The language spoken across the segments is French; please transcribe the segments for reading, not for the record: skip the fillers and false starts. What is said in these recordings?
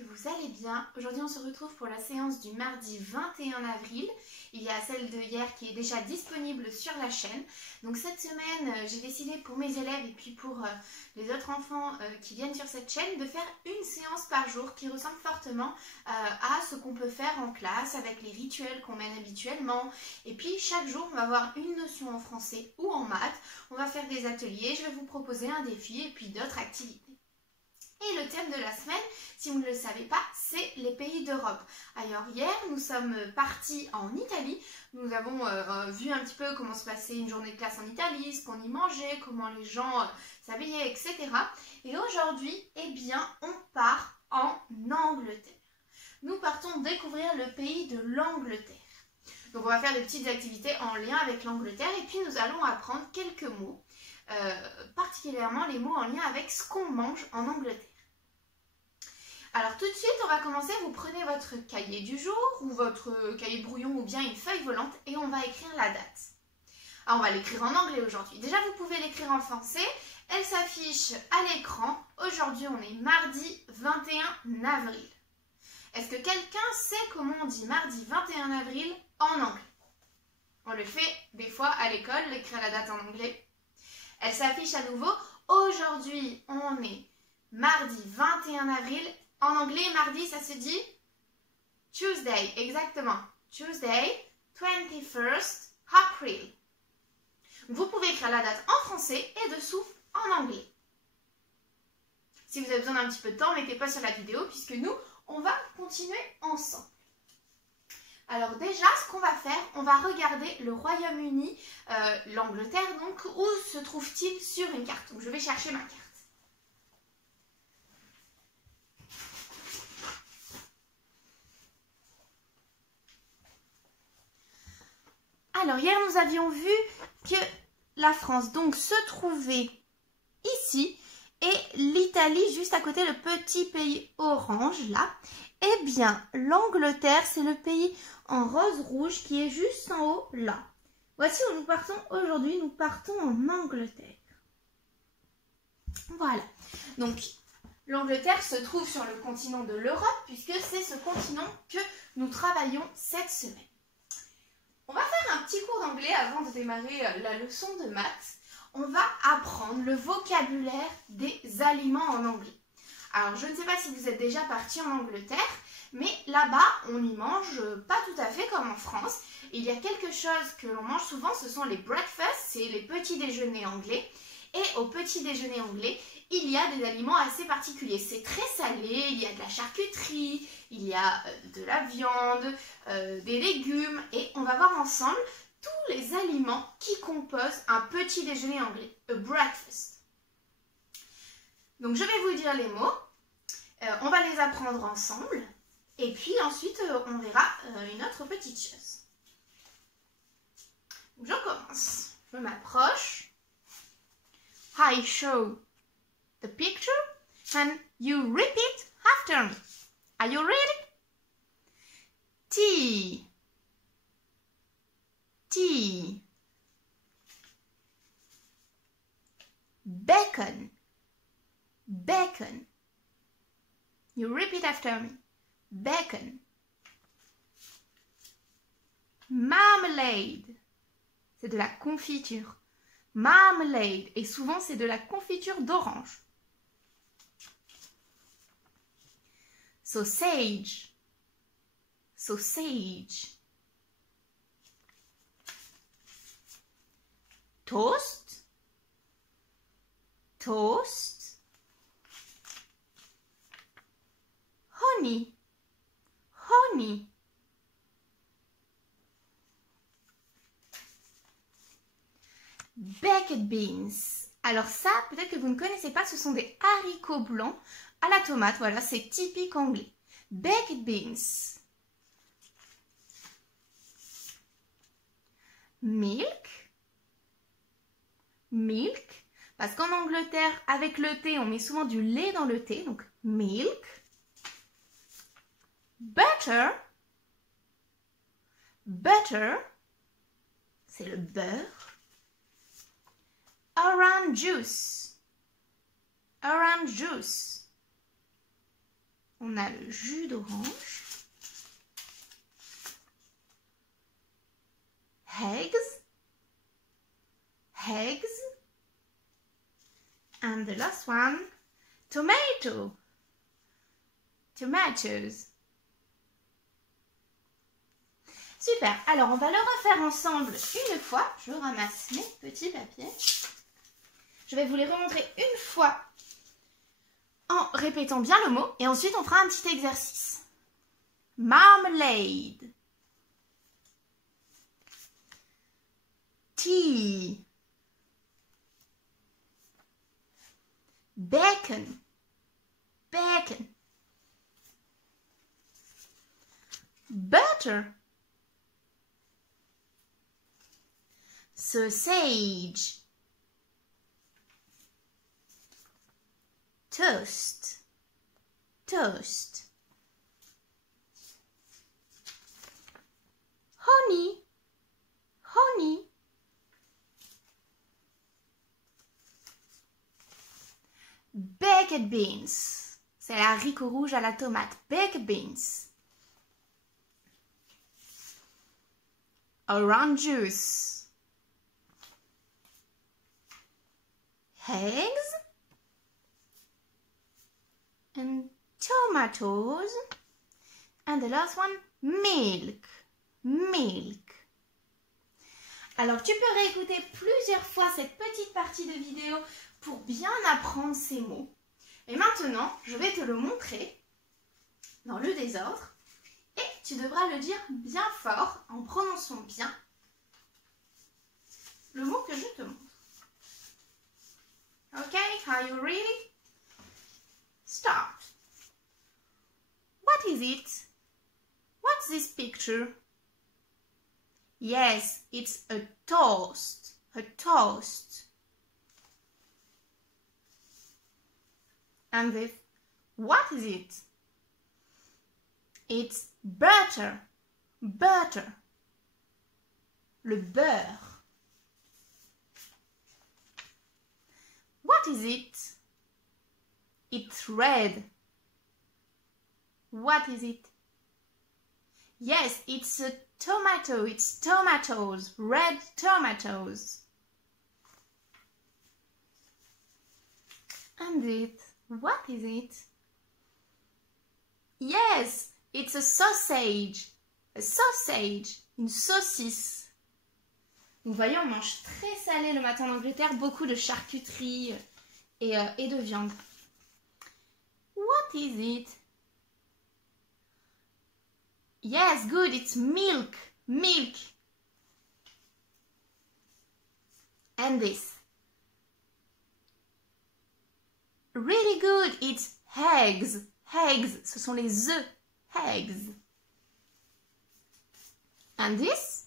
que vous allez bien. Aujourd'hui on se retrouve pour la séance du mardi 21 avril. Il y a celle de hier qui est déjà disponible sur la chaîne. Donc cette semaine j'ai décidé pour mes élèves et puis pour les autres enfants qui viennent sur cette chaîne de faire une séance par jour qui ressemble fortement à ce qu'on peut faire en classe avec les rituels qu'on mène habituellement. Et puis chaque jour on va avoir une notion en français ou en maths. On va faire des ateliers, je vais vous proposer un défi et puis d'autres activités. Et le thème de la semaine, si vous ne le savez pas, c'est les pays d'Europe. Alors hier, nous sommes partis en Italie. Nous avons vu un petit peu comment se passait une journée de classe en Italie, ce qu'on y mangeait, comment les gens s'habaillaient, etc. Et aujourd'hui, eh bien, on part en Angleterre. Nous partons découvrir le pays de l'Angleterre. Donc on va faire des petites activités en lien avec l'Angleterre et puis nous allons apprendre quelques mots, particulièrement les mots en lien avec ce qu'on mange en Angleterre. Alors tout de suite, on va commencer, vous prenez votre cahier du jour ou votre cahier brouillon ou bien une feuille volante et on va écrire la date. Alors on va l'écrire en anglais aujourd'hui. Déjà vous pouvez l'écrire en français, elle s'affiche à l'écran. Aujourd'hui on est mardi 21 avril. Est-ce que quelqu'un sait comment on dit mardi 21 avril en anglais? On le fait des fois à l'école, l'écrire la date en anglais. Elle s'affiche à nouveau. Aujourd'hui on est mardi 21 avril. En anglais, mardi, ça se dit Tuesday, exactement. Tuesday, 21st April. Vous pouvez écrire la date en français et dessous en anglais. Si vous avez besoin d'un petit peu de temps, mettez pas sur la vidéo puisque nous, on va continuer ensemble. Alors déjà, ce qu'on va faire, on va regarder le Royaume-Uni, l'Angleterre, donc où se trouve-t-il sur une carte? Donc je vais chercher ma carte. Alors hier nous avions vu que la France donc se trouvait ici et l'Italie juste à côté, le petit pays orange là. Eh bien l'Angleterre c'est le pays en rose rouge qui est juste en haut là. Voici où nous partons aujourd'hui, nous partons en Angleterre. Voilà, donc l'Angleterre se trouve sur le continent de l'Europe puisque c'est ce continent que nous travaillons cette semaine. On va faire un petit cours d'anglais avant de démarrer la leçon de maths. On va apprendre le vocabulaire des aliments en anglais. Alors, je ne sais pas si vous êtes déjà partis en Angleterre, mais là-bas, on y mange pas tout à fait comme en France. Il y a quelque chose que l'on mange souvent, ce sont les breakfasts, c'est les petits déjeuners anglais. Et au petit déjeuner anglais, il y a des aliments assez particuliers. C'est très salé, il y a de la charcuterie, il y a de la viande, des légumes. Et on va voir ensemble tous les aliments qui composent un petit déjeuner anglais, a breakfast. Donc je vais vous dire les mots, on va les apprendre ensemble. Et puis ensuite, on verra une autre petite chose. Je commence, je m'approche. I show the picture and you repeat after me. Are you ready? Tea, tea. Bacon, bacon. You repeat after me. Bacon. Marmalade. C'est de la confiture. Marmalade, et souvent c'est de la confiture d'orange. Sausage, sausage. Toast, toast. Honey, honey. Baked beans. Alors ça, peut-être que vous ne connaissez pas, ce sont des haricots blancs à la tomate. Voilà, c'est typique anglais. Baked beans. Milk. Milk. Parce qu'en Angleterre, avec le thé, on met souvent du lait dans le thé. Donc, milk. Butter. Butter. C'est le beurre. Orange juice. Orange juice. On a le jus d'orange. Eggs. Eggs. And the last one, tomato. Tomatoes. Super, alors on va le refaire ensemble une fois. Je ramasse mes petits papiers. Je vais vous les remontrer une fois en répétant bien le mot et ensuite on fera un petit exercice. Marmalade. Tea. Bacon. Bacon. Butter. Sausage. Toast. Toast. Honey. Honey. Baked beans. C'est la haricot rouge à la tomate. Baked beans. Orange juice. Eggs. And tomatoes. And the last one, milk. Milk. Alors tu peux réécouter plusieurs fois cette petite partie de vidéo pour bien apprendre ces mots. Et maintenant, je vais te le montrer dans le désordre. Et tu devras le dire bien fort en prononçant bien le mot que je te montre. Ok, are you ready? Start. What is it? What's this picture? Yes, it's a toast. A toast. And this, what is it? It's butter. Butter. Le beurre. What is it? It's red. What is it? Yes, it's a tomato. It's tomatoes. Red tomatoes. And it, what is it? Yes, it's a sausage. A sausage. Une saucisse. Vous voyez, on mange très salé le matin en Angleterre. Beaucoup de charcuterie et de viande. What is it? Yes, good, it's milk. Milk. And this. Really good, it's eggs. Eggs, ce sont les œufs. Eggs. And this?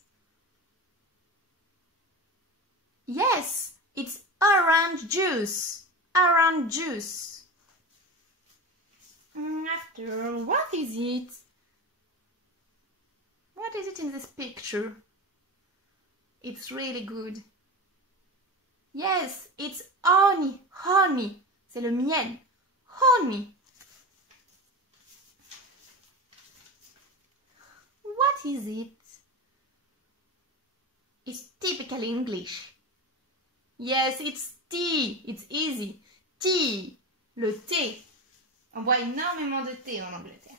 Yes, it's orange juice. Orange juice. After, what is it? What is it in this picture? It's really good. Yes, it's honey. Honey. C'est le miel. Honey. What is it? It's typical English. Yes, it's tea. It's easy. Tea. Le thé. On boit énormément de thé en Angleterre.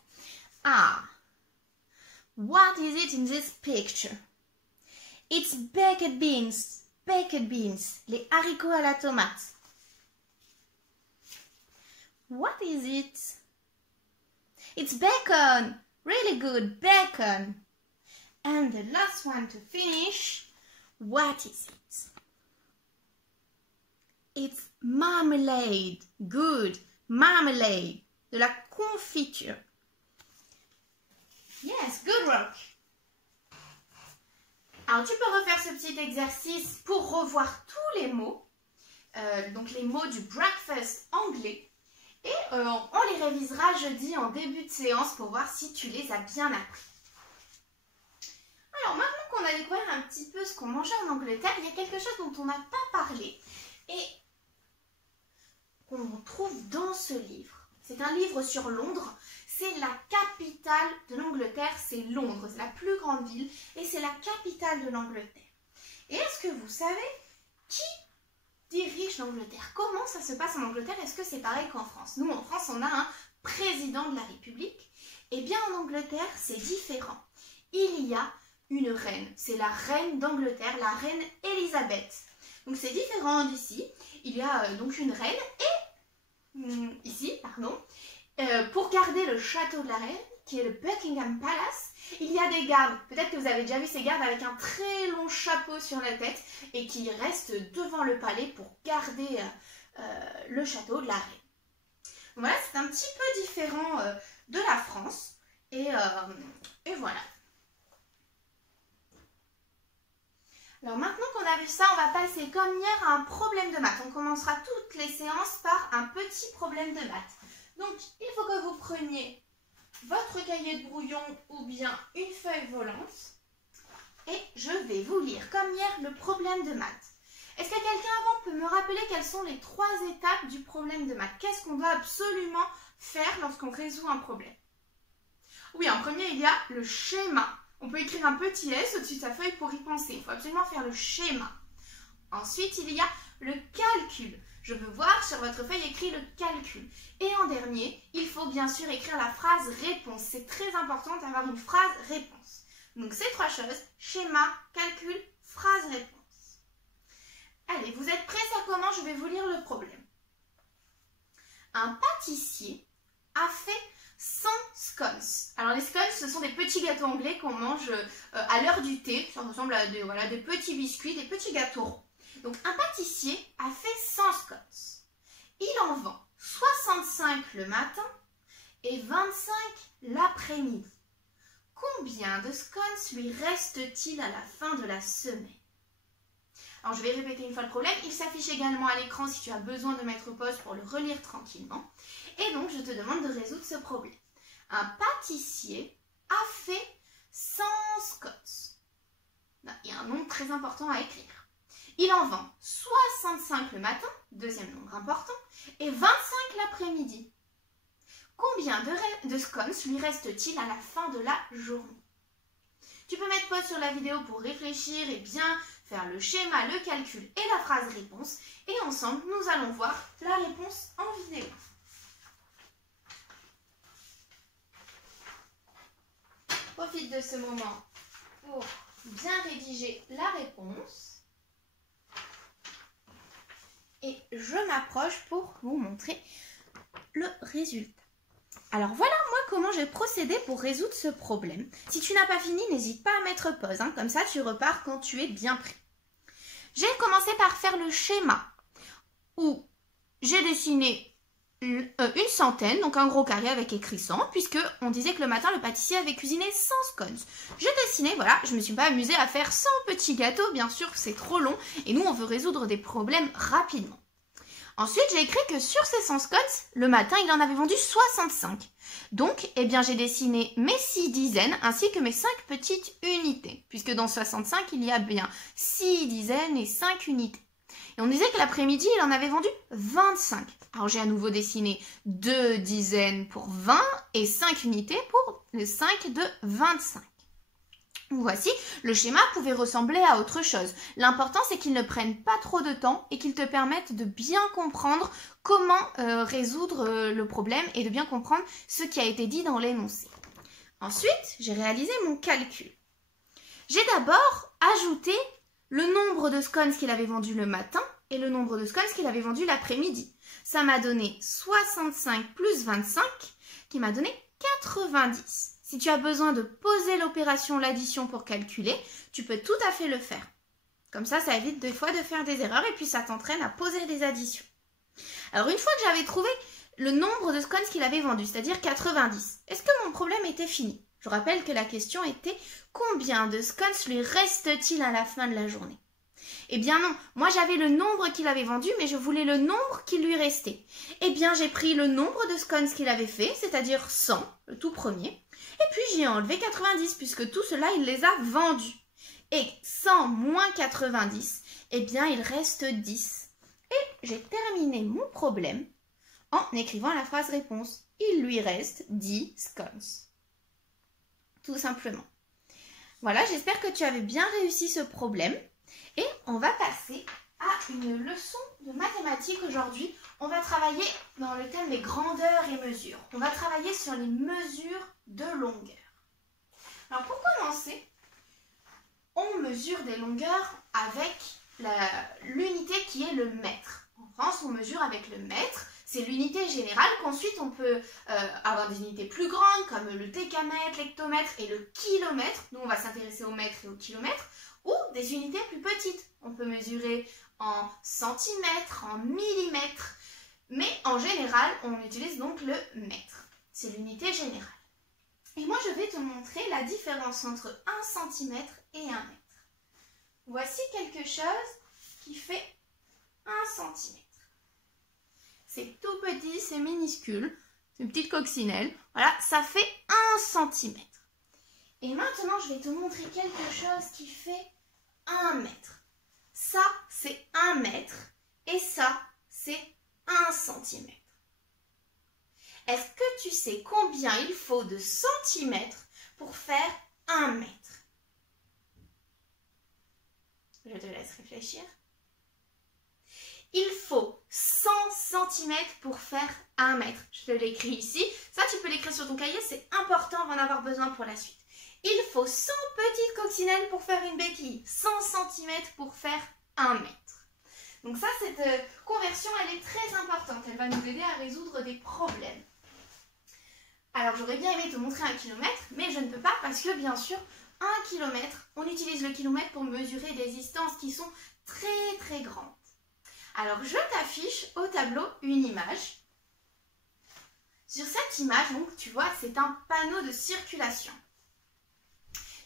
Ah. What is it in this picture? It's baked beans. Baked beans. Les haricots à la tomate. What is it? It's bacon. Really good. Bacon. And the last one to finish. What is it? It's marmalade. Good. Marmalade. De la confiture. Yes, good work. Alors, tu peux refaire ce petit exercice pour revoir tous les mots. Donc, les mots du breakfast anglais. Et on les révisera jeudi en début de séance pour voir si tu les as bien appris. Alors, maintenant qu'on a découvert un petit peu ce qu'on mangeait en Angleterre, il y a quelque chose dont on n'a pas parlé. Et qu'on trouve dans ce livre. C'est un livre sur Londres. c'est la capitale de l'Angleterre, c'est Londres, c'est la plus grande ville et c'est la capitale de l'Angleterre. Et est-ce que vous savez qui dirige l'Angleterre? Comment ça se passe en Angleterre? Est-ce que c'est pareil qu'en France? Nous, en France, on a un président de la République. Eh bien, en Angleterre, c'est différent. Il y a une reine, c'est la reine d'Angleterre, la reine Elisabeth. Donc, c'est différent d'ici. Il y a donc une reine et, ici, pardon, pour garder le château de la reine, qui est le Buckingham Palace, il y a des gardes. Peut-être que vous avez déjà vu ces gardes avec un très long chapeau sur la tête et qui restent devant le palais pour garder le château de la reine. Voilà, c'est un petit peu différent de la France. Et voilà. Alors maintenant qu'on a vu ça, on va passer comme hier à un problème de maths. On commencera toutes les séances par un petit problème de maths. Donc, il faut que vous preniez votre cahier de brouillon ou bien une feuille volante. Et je vais vous lire comme hier le problème de maths. Est-ce que quelqu'un avant peut me rappeler quelles sont les 3 étapes du problème de maths? Qu'est-ce qu'on doit absolument faire lorsqu'on résout un problème? Oui, en premier, il y a le schéma. On peut écrire un petit S au-dessus de sa feuille pour y penser. Il faut absolument faire le schéma. Ensuite, il y a le calcul. Je veux voir sur votre feuille écrit le calcul. Et en dernier, il faut bien sûr écrire la phrase réponse. C'est très important d'avoir une phrase réponse. Donc ces 3 choses, schéma, calcul, phrase réponse. Allez, vous êtes prêts? Ça commence, je vais vous lire le problème. Un pâtissier a fait 100 scones. Alors les scones, ce sont des petits gâteaux anglais qu'on mange à l'heure du thé. Ça ressemble à des petits biscuits, des petits gâteaux ronds. Donc un pâtissier a fait 100 scones. Il en vend 65 le matin et 25 l'après-midi. Combien de scones lui reste-t-il à la fin de la semaine? Alors je vais répéter une fois le problème. Il s'affiche également à l'écran si tu as besoin de mettre pause pour le relire tranquillement. Et donc je te demande de résoudre ce problème. Un pâtissier a fait 100 scones. Il y a un nombre très important à écrire. Il en vend 65 le matin, deuxième nombre important, et 25 l'après-midi. Combien de scones lui reste-t-il à la fin de la journée? Tu peux mettre pause sur la vidéo pour réfléchir et bien faire le schéma, le calcul et la phrase réponse. Et ensemble, nous allons voir la réponse en vidéo. Profite de ce moment pour bien rédiger la réponse. Et je m'approche pour vous montrer le résultat. Alors voilà moi comment j'ai procédé pour résoudre ce problème. Si tu n'as pas fini, n'hésite pas à mettre pause, comme ça tu repars quand tu es bien prêt. J'ai commencé par faire le schéma où j'ai dessiné une centaine, donc un gros carré avec écrit 100, puisque on disait que le matin le pâtissier avait cuisiné 100 scones. J'ai dessiné, voilà, je me suis pas amusée à faire 100 petits gâteaux, bien sûr c'est trop long, et nous on veut résoudre des problèmes rapidement. Ensuite, j'ai écrit que sur ces 100 scones, le matin, il en avait vendu 65. Donc, eh bien, j'ai dessiné mes 6 dizaines ainsi que mes 5 petites unités, puisque dans 65, il y a bien 6 dizaines et 5 unités. Et on disait que l'après-midi, il en avait vendu 25. Alors, j'ai à nouveau dessiné 2 dizaines pour 20 et 5 unités pour les 5 de 25. Voici, le schéma pouvait ressembler à autre chose. L'important, c'est qu'il ne prenne pas trop de temps et qu'il te permette de bien comprendre comment résoudre le problème et de bien comprendre ce qui a été dit dans l'énoncé. Ensuite, j'ai réalisé mon calcul. J'ai d'abord ajouté le nombre de scones qu'il avait vendu le matin et le nombre de scones qu'il avait vendu l'après-midi. Ça m'a donné 65 plus 25 qui m'a donné 90. Si tu as besoin de poser l'opération, l'addition pour calculer, tu peux tout à fait le faire. Comme ça évite des fois de faire des erreurs et puis ça t'entraîne à poser des additions. Alors une fois que j'avais trouvé le nombre de scones qu'il avait vendu, c'est-à-dire 90, est-ce que mon problème était fini? Je rappelle que la question était combien de scones lui reste-t-il à la fin de la journée? Eh bien non, moi j'avais le nombre qu'il avait vendu, mais je voulais le nombre qui lui restait. Eh bien j'ai pris le nombre de scones qu'il avait fait, c'est-à-dire 100, le tout premier, et puis j'ai enlevé 90, puisque tout cela il les a vendus. Et 100 moins 90, eh bien il reste 10. Et j'ai terminé mon problème en écrivant la phrase réponse. il lui reste 10 scones. Tout simplement. Voilà, j'espère que tu avais bien réussi ce problème. Et on va passer à une leçon de mathématiques aujourd'hui. On va travailler dans le thème des grandeurs et mesures. On va travailler sur les mesures de longueur. Alors pour commencer, on mesure des longueurs avec l'unité qui est le mètre. En France, on mesure avec le mètre. C'est l'unité générale qu'ensuite on peut avoir des unités plus grandes comme le décamètre, l'hectomètre et le kilomètre. Nous, on va s'intéresser au mètre et au kilomètre. Ou des unités plus petites. On peut mesurer en centimètres, en millimètres. Mais en général, on utilise donc le mètre. C'est l'unité générale. Et moi, je vais te montrer la différence entre 1 cm et 1 mètre. Voici quelque chose qui fait 1 cm. C'est tout petit, c'est minuscule. C'est une petite coccinelle. Voilà, ça fait 1 cm. Et maintenant, je vais te montrer quelque chose qui fait 1 mètre. Ça, c'est 1 mètre. Et ça, c'est 1 cm. Est-ce que tu sais combien il faut de centimètres pour faire 1 mètre? Je te laisse réfléchir. Il faut 100 cm pour faire 1 mètre. Je te l'écris ici. Ça, tu peux l'écrire sur ton cahier. C'est important, on va en avoir besoin pour la suite. Il faut 100 petites coccinelles pour faire une béquille. 100 cm pour faire 1 mètre. Donc ça, cette conversion, elle est très importante. Elle va nous aider à résoudre des problèmes. Alors, j'aurais bien aimé te montrer 1 kilomètre, mais je ne peux pas parce que, bien sûr, 1 kilomètre, on utilise le kilomètre pour mesurer des distances qui sont très, très grandes. Alors, je t'affiche au tableau une image. Sur cette image, donc, tu vois, c'est un panneau de circulation.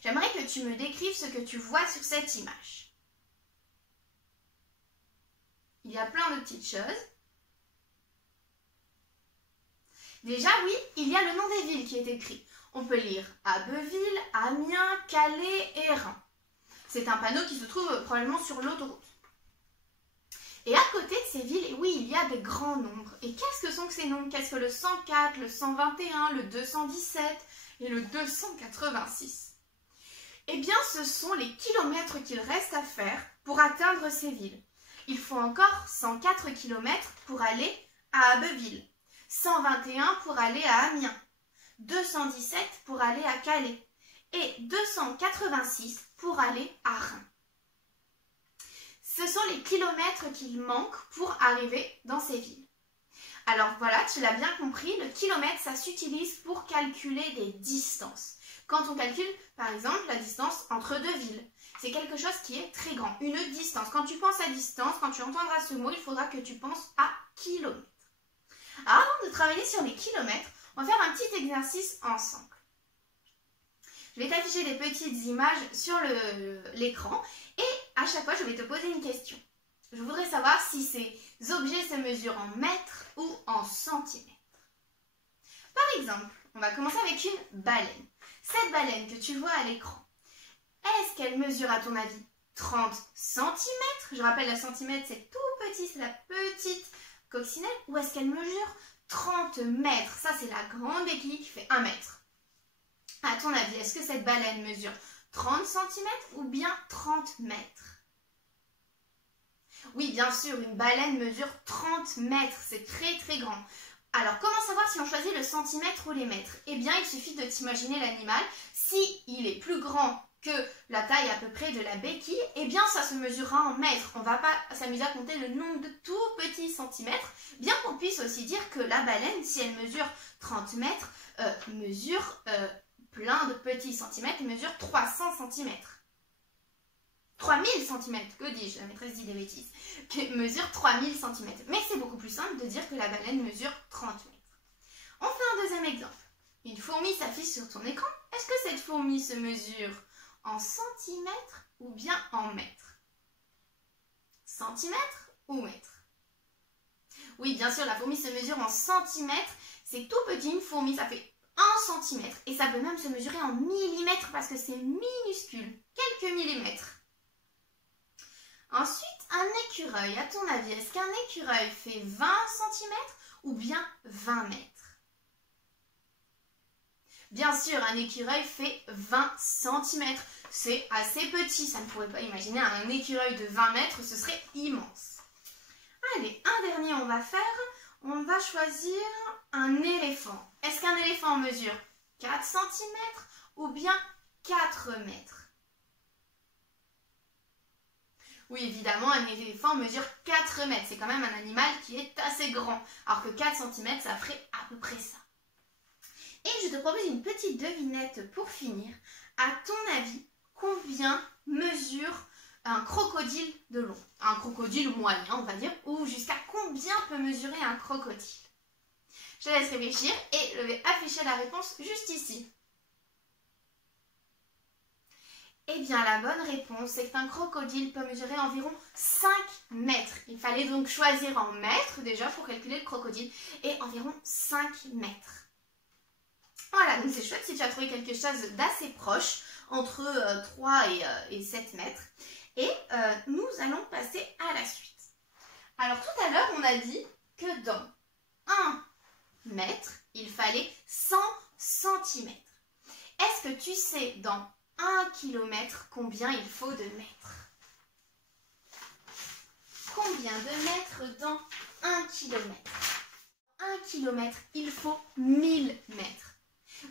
J'aimerais que tu me décrives ce que tu vois sur cette image. Il y a plein de petites choses. Déjà, oui, il y a le nom des villes qui est écrit. On peut lire Abbeville, Amiens, Calais et Reims. C'est un panneau qui se trouve probablement sur l'autoroute. Et à côté de ces villes, oui, il y a des grands nombres. Et qu'est-ce que sont que ces nombres? Qu'est-ce que le 104, le 121, le 217 et le 286? Eh bien, ce sont les kilomètres qu'il reste à faire pour atteindre ces villes. Il faut encore 104 km pour aller à Abbeville, 121 pour aller à Amiens, 217 pour aller à Calais et 286 pour aller à Reims. Ce sont les kilomètres qu'il manque pour arriver dans ces villes. Alors voilà, tu l'as bien compris, le kilomètre, ça s'utilise pour calculer des distances. Quand on calcule, par exemple, la distance entre deux villes, c'est quelque chose qui est très grand, une distance. Quand tu penses à distance, quand tu entendras ce mot, il faudra que tu penses à kilomètre. Alors, avant de travailler sur les kilomètres, on va faire un petit exercice ensemble. Je vais t'afficher des petites images sur l'écran et à chaque fois, je vais te poser une question. Je voudrais savoir si ces objets se mesurent en mètres ou en centimètres. Par exemple, on va commencer avec une baleine. Cette baleine que tu vois à l'écran, est-ce qu'elle mesure à ton avis 30 cm? Je rappelle, la centimètre, c'est tout petit, c'est la petite coccinelle. Ou est-ce qu'elle mesure 30 mètres? Ça, c'est la grande béquille qui fait 1 mètre. À ton avis, est-ce que cette baleine mesure 30 cm ou bien 30 mètres? Oui, bien sûr, une baleine mesure 30 mètres. C'est très très grand. Alors, comment savoir si on choisit le centimètre ou les mètres? Eh bien, il suffit de t'imaginer l'animal. Si il est plus grand que la taille à peu près de la béquille, eh bien, ça se mesurera en mètres. On ne va pas s'amuser à compter le nombre de tout petits centimètres, bien qu'on puisse aussi dire que la baleine, si elle mesure 30 mètres, mesure plein de petits centimètres, mesure 300 cm. 3000 cm, que dis-je? La maîtresse dit des bêtises. Mesure 3000 cm. Mais c'est beaucoup plus simple de dire que la baleine mesure 30 mètres. On fait un deuxième exemple. Une fourmi s'affiche sur ton écran. Est-ce que cette fourmi se mesure en centimètres ou bien en mètres? Centimètres ou mètres? Oui, bien sûr, la fourmi se mesure en centimètres. C'est tout petit, une fourmi, ça fait 1 cm. Et ça peut même se mesurer en millimètres parce que c'est minuscule. Quelques millimètres. Ensuite, un écureuil. À ton avis, est-ce qu'un écureuil fait 20 cm ou bien 20 mètres? Bien sûr, un écureuil fait 20 cm. C'est assez petit, ça ne pourrait pas imaginer un écureuil de 20 mètres, ce serait immense. Allez, un dernier on va faire. On va choisir un éléphant. Est-ce qu'un éléphant mesure 4 cm ou bien 4 mètres? Oui, évidemment, un éléphant mesure 4 mètres. C'est quand même un animal qui est assez grand. Alors que 4 cm, ça ferait à peu près ça. Et je te propose une petite devinette pour finir. À ton avis, combien mesure un crocodile de long? Un crocodile moyen, on va dire, ou jusqu'à combien peut mesurer un crocodile? Je te laisse réfléchir et je vais afficher la réponse juste ici. Eh bien, la bonne réponse, c'est qu'un crocodile peut mesurer environ 5 mètres. Il fallait donc choisir en mètres déjà pour calculer le crocodile et environ 5 mètres. Voilà, donc c'est chouette si tu as trouvé quelque chose d'assez proche, entre 3 et 7 mètres. Et nous allons passer à la suite. Alors tout à l'heure, on a dit que dans 1 mètre, il fallait 100 cm. Est-ce que tu sais dans 1 km combien il faut de mètres? Combien de mètres dans 1 km? 1 km, il faut 1000 mètres.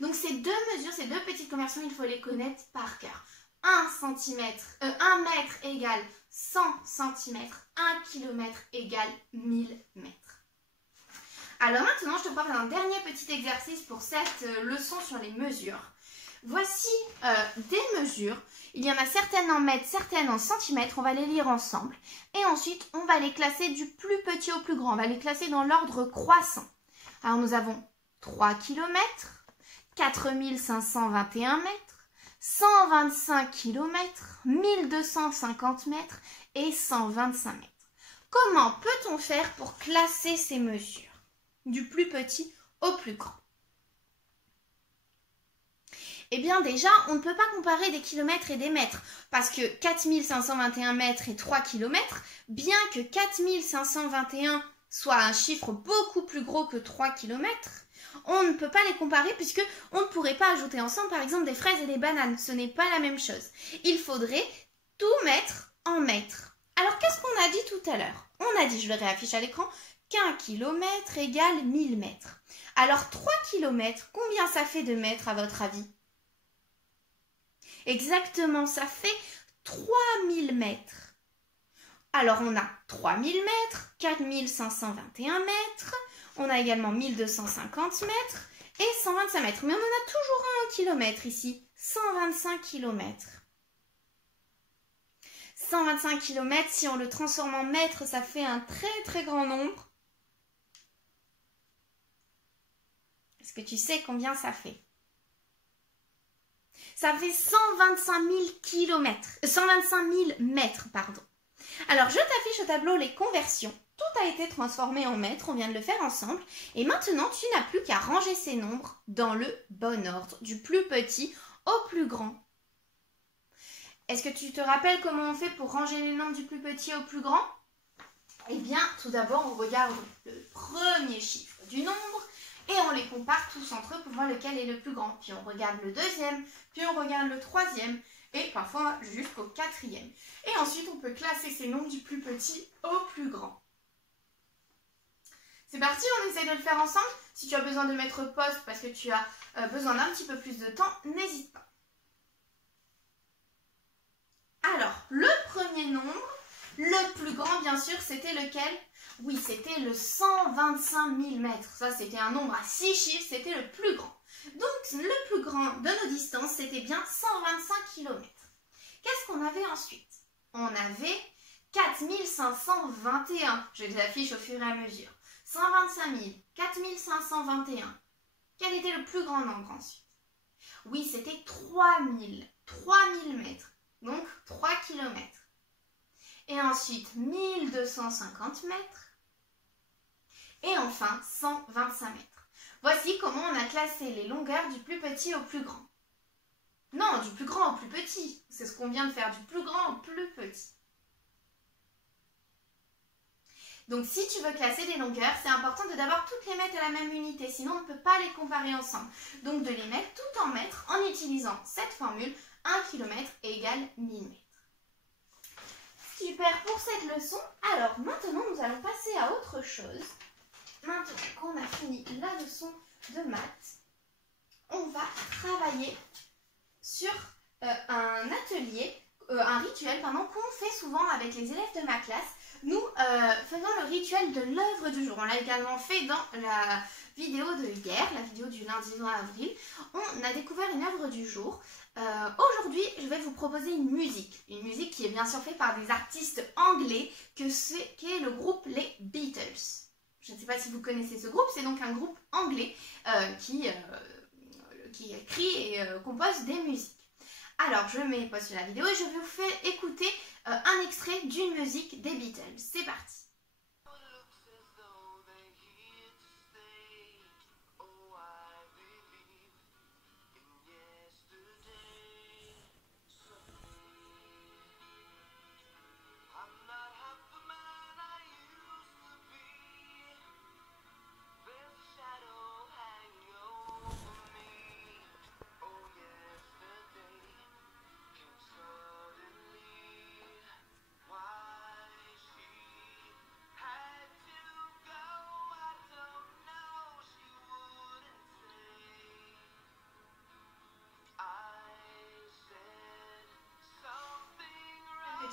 Donc ces deux mesures, ces deux petites conversions, il faut les connaître par cœur. 1 mètre égale 100 cm, 1 km égale 1000 mètres. Alors maintenant, je te propose un dernier petit exercice pour cette leçon sur les mesures. Voici des mesures. Il y en a certaines en mètres, certaines en centimètres. On va les lire ensemble. Et ensuite, on va les classer du plus petit au plus grand. On va les classer dans l'ordre croissant. Alors nous avons 3 km, 4521 mètres, 125 km, 1250 mètres et 125 mètres. Comment peut-on faire pour classer ces mesures du plus petit au plus grand? Eh bien déjà, on ne peut pas comparer des kilomètres et des mètres, parce que 4521 mètres et 3 kilomètres, bien que 4521 soit un chiffre beaucoup plus gros que 3 kilomètres, on ne peut pas les comparer puisque on ne pourrait pas ajouter ensemble par exemple des fraises et des bananes. Ce n'est pas la même chose. Il faudrait tout mettre en mètres. Alors qu'est-ce qu'on a dit tout à l'heure? On a dit, je le réaffiche à l'écran, qu'un kilomètre égale 1000 mètres. Alors 3 kilomètres, combien ça fait de mètres à votre avis? Exactement, ça fait 3000 mètres. Alors on a 3000 mètres, 4521 mètres, on a également 1250 mètres et 125 mètres. Mais on en a toujours un kilomètre ici, 125 km. 125 km, si on le transforme en mètres, ça fait un très très grand nombre. Est-ce que tu sais combien ça fait? Ça fait 125 000 km, 125 000 mètres, pardon. Alors, je t'affiche au tableau les conversions. Tout a été transformé en mètres, on vient de le faire ensemble. Et maintenant, tu n'as plus qu'à ranger ces nombres dans le bon ordre, du plus petit au plus grand. Est-ce que tu te rappelles comment on fait pour ranger les nombres du plus petit au plus grand? Eh bien, tout d'abord, on regarde le premier chiffre du nombre et on les compare tous entre eux pour voir lequel est le plus grand. Puis on regarde le deuxième, puis on regarde le troisième et parfois jusqu'au quatrième. Et ensuite, on peut classer ces nombres du plus petit au plus grand. C'est parti, on essaye de le faire ensemble. Si tu as besoin de mettre pause parce que tu as besoin d'un petit peu plus de temps, n'hésite pas. Alors, le premier nombre, le plus grand bien sûr, c'était lequel? Oui, c'était le 125 000 mètres. Ça, c'était un nombre à 6 chiffres, c'était le plus grand. Donc, le plus grand de nos distances, c'était bien 125 km. Qu'est-ce qu'on avait ensuite? On avait 4521. Je les affiche au fur et à mesure. 125 000, 4521. Quel était le plus grand nombre ensuite? Oui, c'était 3000 mètres. Donc 3 km. Et ensuite 1250 mètres. Et enfin 125 mètres. Voici comment on a classé les longueurs du plus petit au plus grand. Non, du plus grand au plus petit. C'est ce qu'on vient de faire, du plus grand au plus petit. Donc si tu veux classer des longueurs, c'est important de d'abord toutes les mettre à la même unité, sinon on ne peut pas les comparer ensemble. Donc de les mettre tout en mètres en utilisant cette formule, 1 km égale 1000 mètres. Super pour cette leçon. Alors maintenant nous allons passer à autre chose. Maintenant qu'on a fini la leçon de maths, on va travailler sur un atelier, un rituel qu'on fait souvent avec les élèves de ma classe. Nous faisons le rituel de l'œuvre du jour. On l'a également fait dans la vidéo de hier, la vidéo du lundi 20 avril. On a découvert une œuvre du jour. Aujourd'hui, je vais vous proposer une musique qui est bien sûr faite par des artistes anglais, qui est le groupe les Beatles. Je ne sais pas si vous connaissez ce groupe, c'est donc un groupe anglais qui écrit et compose des musiques. Alors, je mets pause sur la vidéo et je vais vous faire écouter un extrait d'une musique des Beatles. C'est parti.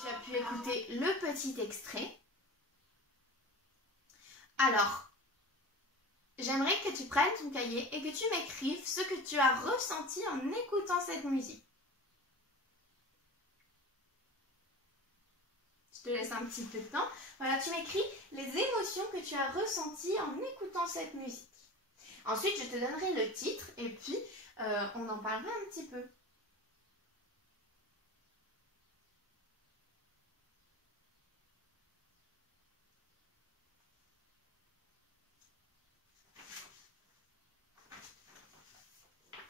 Tu as pu écouter le petit extrait. Alors, j'aimerais que tu prennes ton cahier et que tu m'écrives ce que tu as ressenti en écoutant cette musique. Je te laisse un petit peu de temps. Voilà, tu m'écris les émotions que tu as ressenties en écoutant cette musique. Ensuite, je te donnerai le titre et puis on en parlera un petit peu.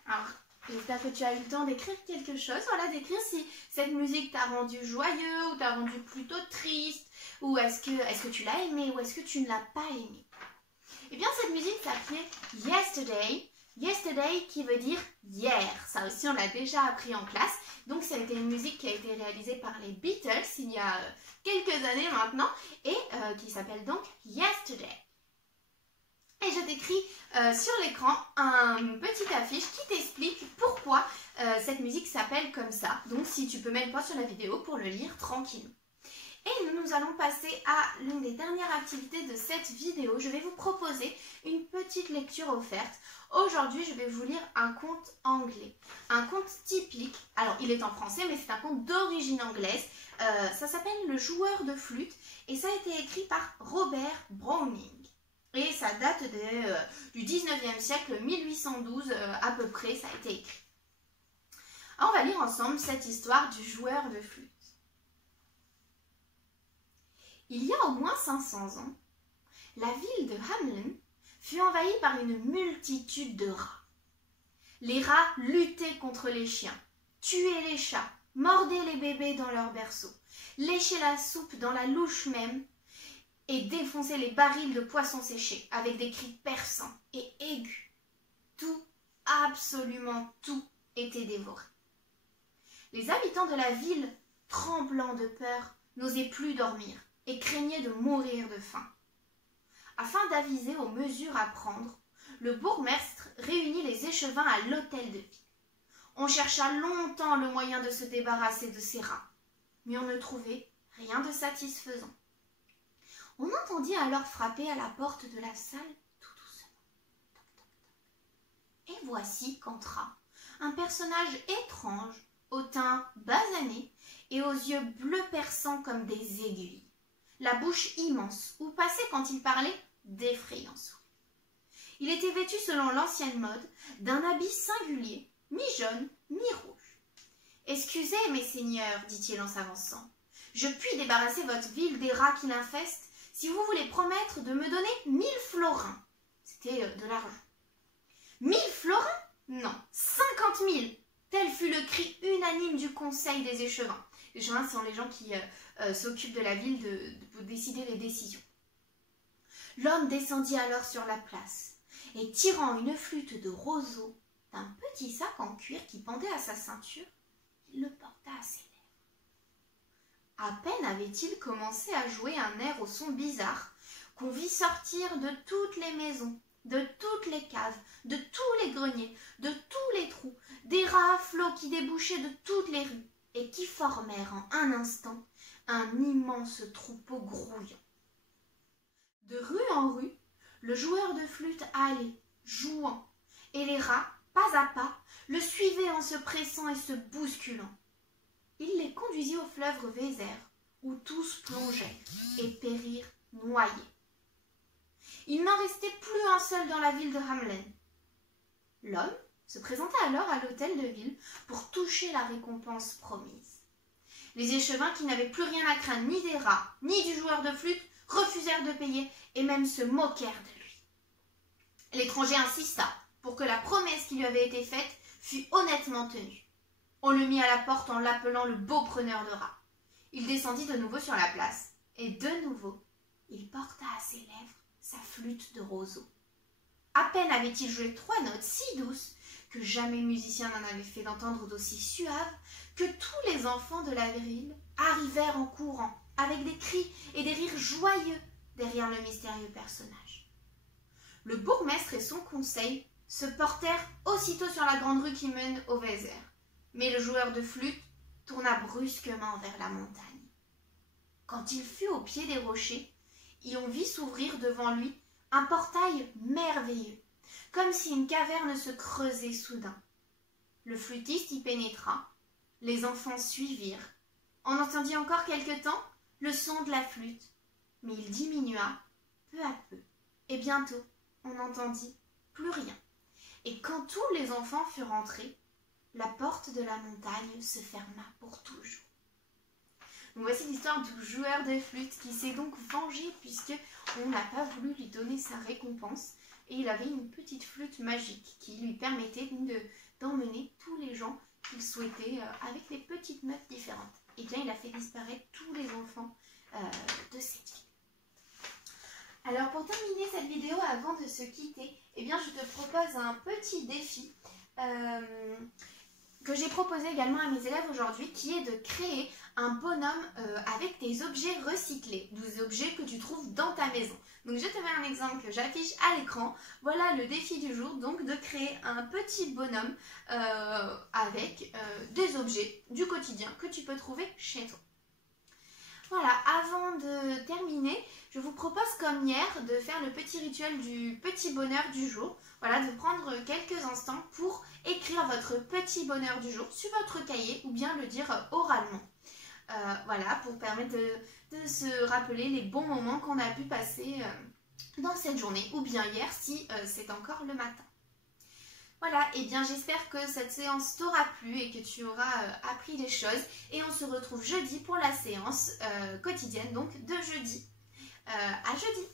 Alors, j'espère que tu as eu le temps d'écrire quelque chose. Voilà, d'écrire si cette musique t'a rendu joyeux ou t'a rendu plutôt triste. Ou est-ce que tu l'as aimé ou est-ce que tu ne l'as pas aimé. Eh bien, cette musique s'appelait Yesterday. Yesterday qui veut dire hier. Ça aussi, on l'a déjà appris en classe. Donc, c'était une musique qui a été réalisée par les Beatles il y a quelques années maintenant. Et qui s'appelle donc Yesterday. Et je t'écris sur l'écran une petite affiche qui t'explique pourquoi cette musique s'appelle comme ça. Donc si tu peux mettre pause sur la vidéo pour le lire tranquillement. Et nous allons passer à l'une des dernières activités de cette vidéo. Je vais vous proposer une petite lecture offerte. Aujourd'hui, je vais vous lire un conte anglais. Un conte typique. Alors, il est en français, mais c'est un conte d'origine anglaise. Ça s'appelle Le joueur de flûte et ça a été écrit par Robert Browning. Et ça date du 19e siècle, 1812 à peu près, ça a été écrit. Alors, on va lire ensemble cette histoire du joueur de flûte. Il y a au moins 500 ans, la ville de Hamelin fut envahie par une multitude de rats. Les rats luttaient contre les chiens, tuaient les chats, mordaient les bébés dans leur berceau, léchaient la soupe dans la louche même, et défoncer les barils de poissons séchés avec des cris perçants et aigus. Tout, absolument tout, était dévoré. Les habitants de la ville, tremblants de peur, n'osaient plus dormir et craignaient de mourir de faim. Afin d'aviser aux mesures à prendre, le bourgmestre réunit les échevins à l'hôtel de ville. On chercha longtemps le moyen de se débarrasser de ces rats, mais on ne trouvait rien de satisfaisant. On entendit alors frapper à la porte de la salle tout doucement. Et voici qu'entra un personnage étrange, au teint basané et aux yeux bleus perçants comme des aiguilles, la bouche immense où passait quand il parlait d'effrayants sourires. Il était vêtu selon l'ancienne mode d'un habit singulier, mi-jaune, mi-rouge. « Excusez, mes seigneurs, dit-il en s'avançant, je puis débarrasser votre ville des rats qui l'infestent si vous voulez promettre de me donner 1000 florins. » C'était de l'argent. 1000 florins? Non, 50 000. Tel fut le cri unanime du conseil des échevins. Les échevins sont les gens qui s'occupent de la ville, de décider les décisions. L'homme descendit alors sur la place et tirant une flûte de roseau d'un petit sac en cuir qui pendait à sa ceinture, il le porta à ses lèvres. À peine avait-il commencé à jouer un air au son bizarre qu'on vit sortir de toutes les maisons, de toutes les caves, de tous les greniers, de tous les trous, des rats à flots qui débouchaient de toutes les rues et qui formèrent en un instant un immense troupeau grouillant. De rue en rue, le joueur de flûte allait, jouant, et les rats, pas à pas, le suivaient en se pressant et se bousculant. Il les conduisit au fleuve Vézère, où tous plongeaient et périrent noyés. Il n'en restait plus un seul dans la ville de Hamelin. L'homme se présenta alors à l'hôtel de ville pour toucher la récompense promise. Les échevins, qui n'avaient plus rien à craindre ni des rats, ni du joueur de flûte, refusèrent de payer et même se moquèrent de lui. L'étranger insista pour que la promesse qui lui avait été faite fût honnêtement tenue. On le mit à la porte en l'appelant le beau preneur de rats. Il descendit de nouveau sur la place et de nouveau, il porta à ses lèvres sa flûte de roseau. À peine avait-il joué 3 notes si douces que jamais musicien n'en avait fait d'entendre d'aussi suaves, que tous les enfants de la ville arrivèrent en courant, avec des cris et des rires joyeux derrière le mystérieux personnage. Le bourgmestre et son conseil se portèrent aussitôt sur la grande rue qui mène au Vézère, mais le joueur de flûte tourna brusquement vers la montagne. Quand il fut au pied des rochers, on vit s'ouvrir devant lui un portail merveilleux, comme si une caverne se creusait soudain. Le flûtiste y pénétra, les enfants suivirent. On entendit encore quelque temps le son de la flûte, mais il diminua peu à peu, et bientôt on n'entendit plus rien. Et quand tous les enfants furent entrés, la porte de la montagne se ferma pour toujours. Donc voici l'histoire du joueur de flûte qui s'est donc vengé puisque on n'a pas voulu lui donner sa récompense et il avait une petite flûte magique qui lui permettait d'emmener tous les gens qu'il souhaitait avec des petites notes différentes. Et bien il a fait disparaître tous les enfants de cette ville. Alors pour terminer cette vidéo, avant de se quitter, eh bien je te propose un petit défi que j'ai proposé également à mes élèves aujourd'hui, qui est de créer un bonhomme avec des objets recyclés, des objets que tu trouves dans ta maison. Donc je te mets un exemple que j'affiche à l'écran. Voilà le défi du jour, donc de créer un petit bonhomme avec des objets du quotidien que tu peux trouver chez toi. Voilà, avant de terminer, je vous propose comme hier de faire le petit rituel du petit bonheur du jour. Voilà, de prendre quelques instants pour écrire votre petit bonheur du jour sur votre cahier ou bien le dire oralement. Voilà, pour permettre de se rappeler les bons moments qu'on a pu passer dans cette journée ou bien hier si c'est encore le matin. Voilà, et bien j'espère que cette séance t'aura plu et que tu auras appris des choses. Et on se retrouve jeudi pour la séance quotidienne, donc de jeudi. À jeudi!